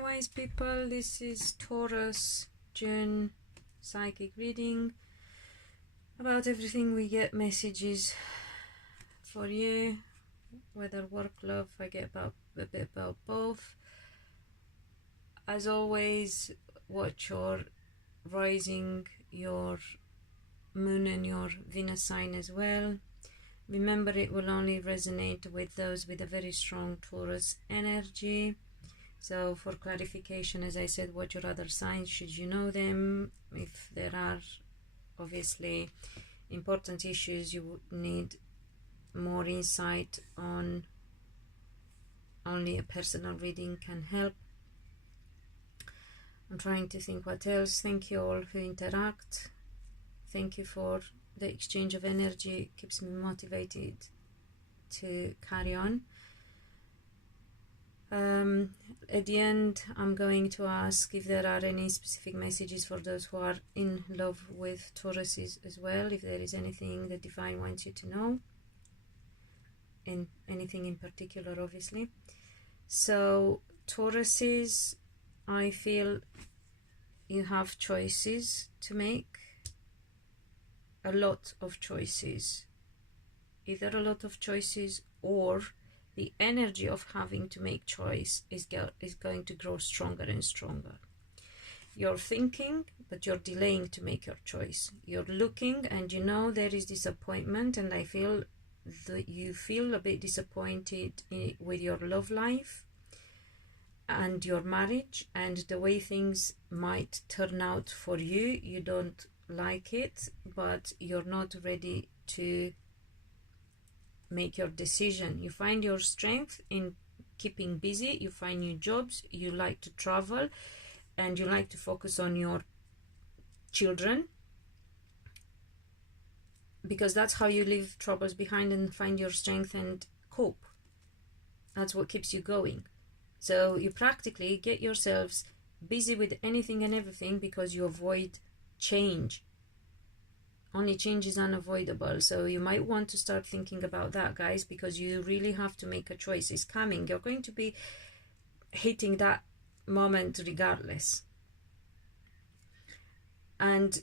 my wise people, this is Taurus June psychic reading. About everything we get messages for you, whether work, love, I get a bit about both. As always, watch your rising, your moon and your Venus sign as well. Remember, it will only resonate with those with a very strong Taurus energy. So for clarification, as I said, watch your other signs should you know them. If there are obviously important issues you would need more insight on, only a personal reading can help. I'm trying to think what else. Thank you all who interact. Thank you for the exchange of energy. It keeps me motivated to carry on. At the end, I'm going to ask if there are any specific messages for those who are in love with Tauruses as well, if there is anything the Divine wants you to know, and anything in particular, obviously. So, Tauruses, I feel you have choices to make, a lot of choices, either a lot of choices or the energy of having to make choice is going to grow stronger and stronger. You're thinking, but you're delaying to make your choice. You're looking and you know there is disappointment, and I feel that you feel a bit disappointed with your love life and your marriage and the way things might turn out for you. You don't like it, but you're not ready to make your decision. You find your strength in keeping busy, you find new jobs, you like to travel, and you like to focus on your children, because that's how you leave troubles behind and find your strength and cope. That's what keeps you going. So you practically get yourselves busy with anything and everything because you avoid change. Only change is unavoidable. So you might want to start thinking about that, guys, because you really have to make a choice. It's coming. You're going to be hitting that moment regardless. And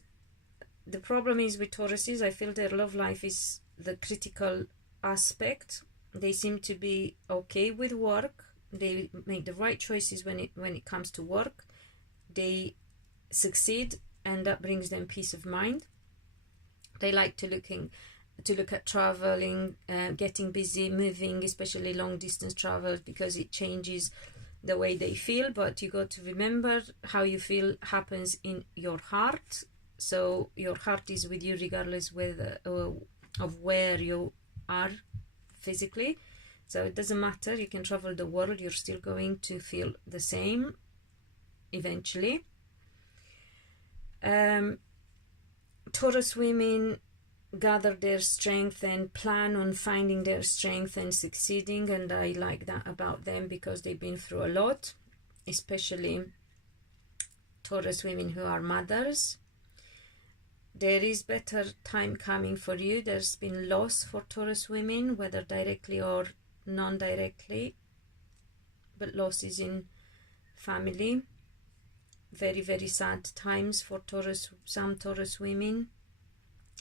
the problem is with Tauruses, I feel their love life is the critical aspect. They seem to be okay with work. They make the right choices when it comes to work. They succeed, and that brings them peace of mind. They like to look at traveling, getting busy, moving, especially long distance travels, because it changes the way they feel. But you got to remember, how you feel happens in your heart. So your heart is with you regardless of where you are physically. So it doesn't matter. You can travel the world. You're still going to feel the same eventually. Taurus women gather their strength and plan on finding their strength and succeeding, and I like that about them because they've been through a lot, especially Taurus women who are mothers. There is better time coming for you. There's been loss for Taurus women, whether directly or non-directly, but losses in family. Very, very sad times for some Taurus women.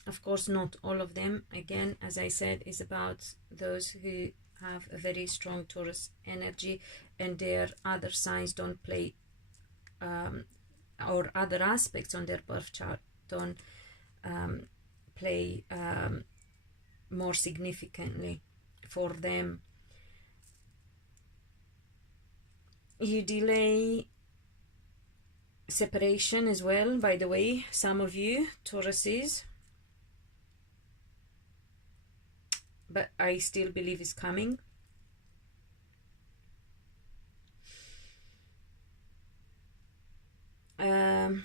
Of course, not all of them. Again, as I said, is about those who have a very strong Taurus energy and their other signs don't play, or other aspects on their birth chart don't play more significantly for them. You delay separation as well, by the way, some of you Tauruses, but I still believe it's coming. I'm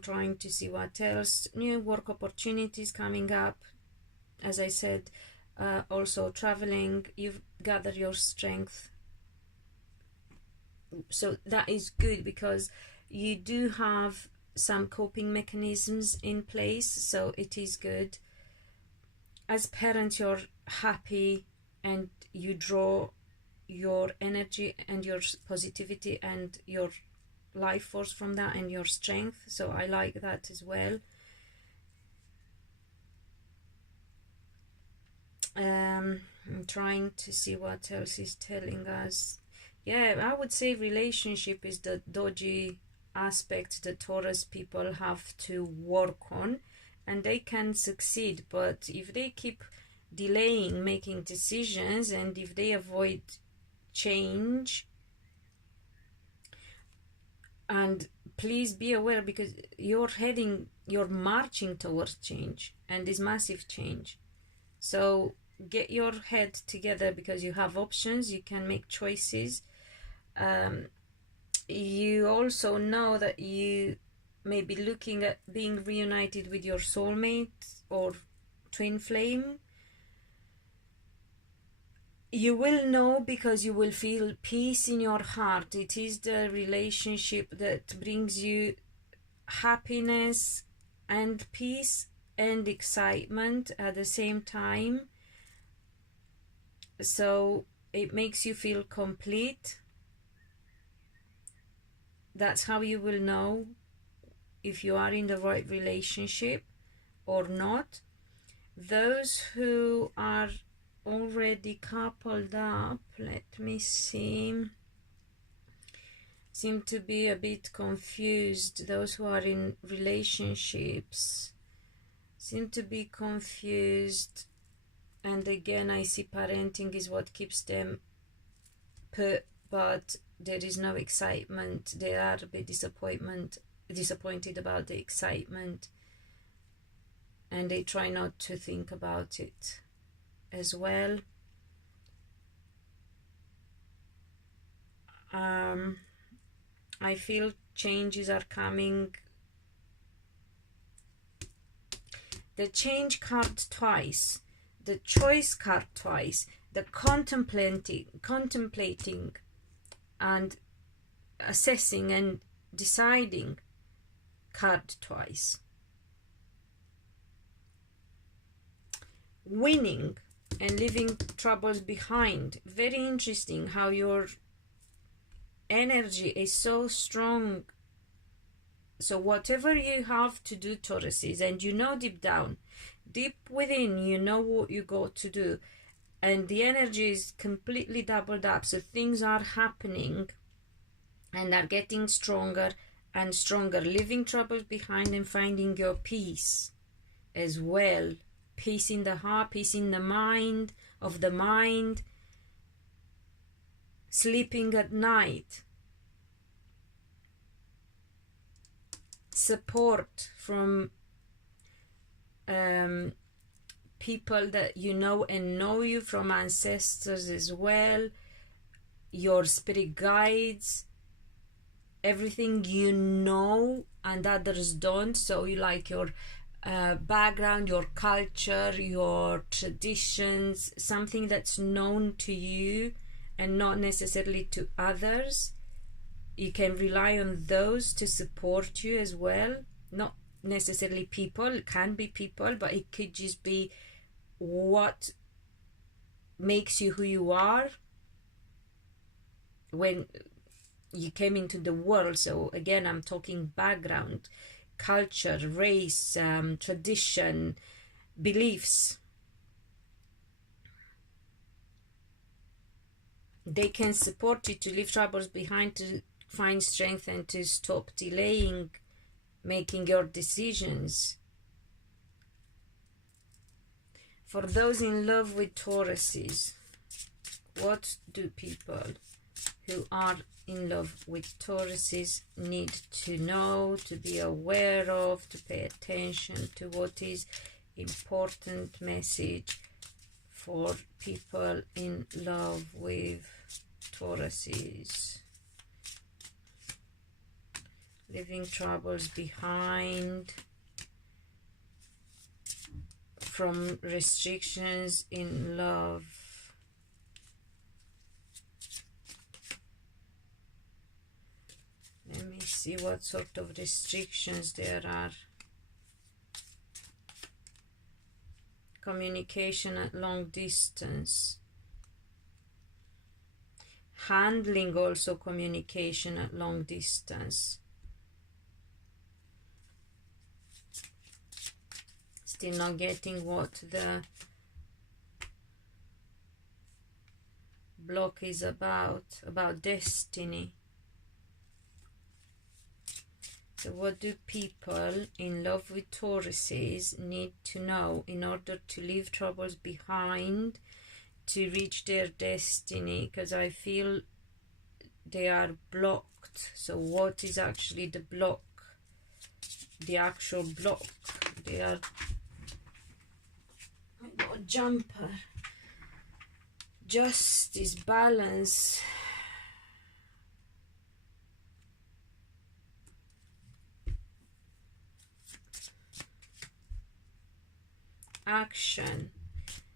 trying to see what else. New work opportunities coming up, as I said. Also traveling, you've gathered your strength, so that is good because you do have some coping mechanisms in place, so it is good. As parents, you're happy and you draw your energy and your positivity and your life force from that, and your strength. So I like that as well. I'm trying to see what else is telling us. Yeah, I would say relationship is the dodgy aspect that Taurus people have to work on, and they can succeed, but if they keep delaying making decisions and if they avoid change, and please be aware, because you're marching towards change, and this massive change. So get your head together, because you have options, you can make choices. You also know that you may be looking at being reunited with your soulmate or twin flame. You will know, because you will feel peace in your heart. It is the relationship that brings you happiness and peace and excitement at the same time. So it makes you feel complete. That's how you will know if you are in the right relationship or not. Those who are already coupled up, let me see, seem to be a bit confused. Those who are in relationships seem to be confused, and again I see parenting is what keeps them put, but there is no excitement. They are a bit disappointed about the excitement, and they try not to think about it as well. I feel changes are coming. The change card twice, the choice card twice, the contemplating and assessing and deciding card twice. Winning and leaving troubles behind. Very interesting how your energy is so strong. So whatever you have to do, Tauruses, and you know deep down, deep within, you know what you got to do, and the energy is completely doubled up. So things are happening and are getting stronger and stronger, leaving troubles behind and finding your peace as well. Peace in the heart, peace in the mind, sleeping at night, support from people that you know and know you from ancestors as well, your spirit guides, everything you know and others don't. So you like your background, your culture, your traditions, something that's known to you and not necessarily to others. You can rely on those to support you as well. Not necessarily people, it can be people, but it could just be what makes you who you are when you came into the world. So again, I'm talking background, culture, race, tradition, beliefs. They can support you to leave troubles behind, to find strength, and to stop delaying making your decisions. For those in love with Tauruses, what do people who are in love with Tauruses need to know, to be aware of, to pay attention to? What is important message for people in love with Tauruses? Leaving troubles behind, from restrictions in love. Let me see what sort of restrictions there are. Communication at long distance. handling also communication at long distance. Still not getting what the block is about destiny. So what do people in love with Tauruses need to know in order to leave troubles behind, to reach their destiny? Because I feel they are blocked. So what is actually the block? The actual block. They are... I got a jumper. Justice, balance. Action.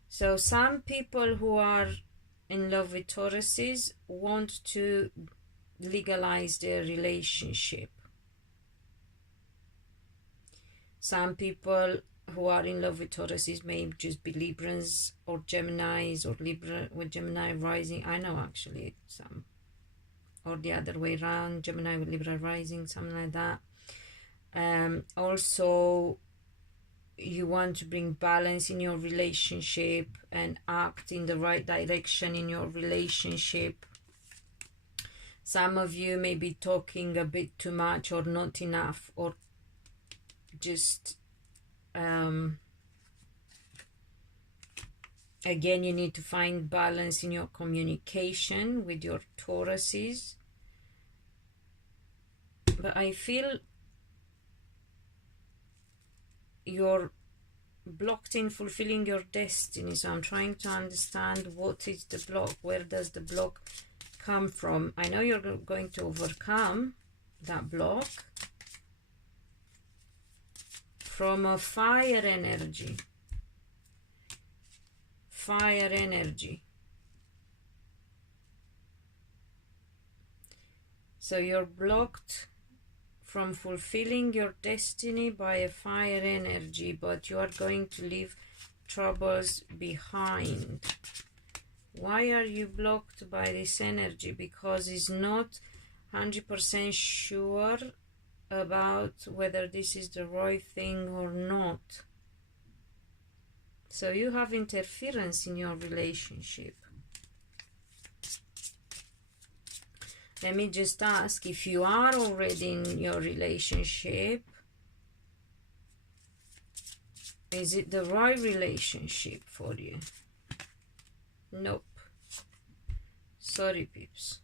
So some people who are in love with Tauruses want to legalize their relationship. Some people who are in love with Tauruses may just be Librans or Geminis, or Libra with Gemini rising. I know actually some, or the other way around, Gemini with Libra rising, something like that. Also, you want to bring balance in your relationship and act in the right direction in your relationship. Some of you may be talking a bit too much or not enough, or just again, you need to find balance in your communication with your Tauruses. But I feel you're blocked in fulfilling your destiny. So I'm trying to understand what is the block. Where does the block come from? I know you're going to overcome that block from a fire energy. Fire energy. So you're blocked from fulfilling your destiny by a fire energy, but you are going to leave troubles behind. Why are you blocked by this energy? Because it's not 100% sure about whether this is the right thing or not. So you have interference in your relationship. Let me just ask, if you are already in your relationship, is it the right relationship for you? Nope. Sorry, peeps.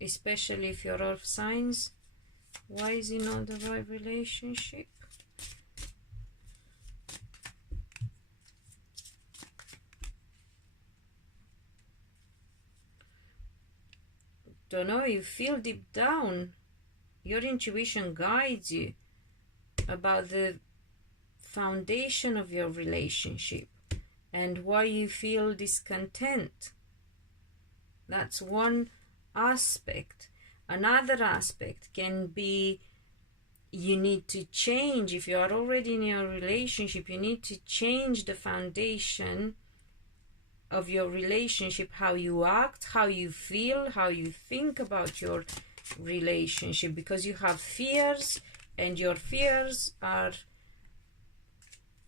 Especially if you're earth signs. Why is it not the right relationship? Don't know, you feel deep down, your intuition guides you about the foundation of your relationship and why you feel discontent. That's one aspect. Another aspect can be you need to change. If you are already in your relationship, you need to change the foundation of your relationship, how you act, how you feel, how you think about your relationship, because you have fears, and your fears are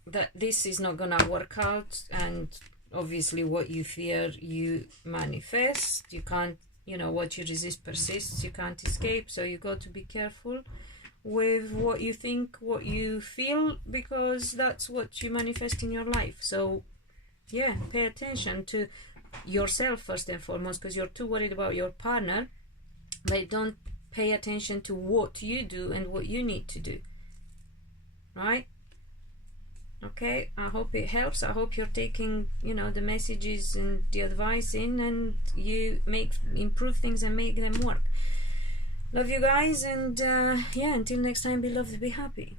that this is not gonna work out, and obviously what you fear you manifest. You can't, you know, what you resist persists, you can't escape. So you got to be careful with what you think, what you feel, because that's what you manifest in your life. So yeah, pay attention to yourself first and foremost, because you're too worried about your partner, but don't pay attention to what you do and what you need to do, right? Okay, I hope it helps. I hope you're taking, you know, the messages and the advice in, and you improve things and make them work. Love you guys, and yeah, until next time, be loved, be happy.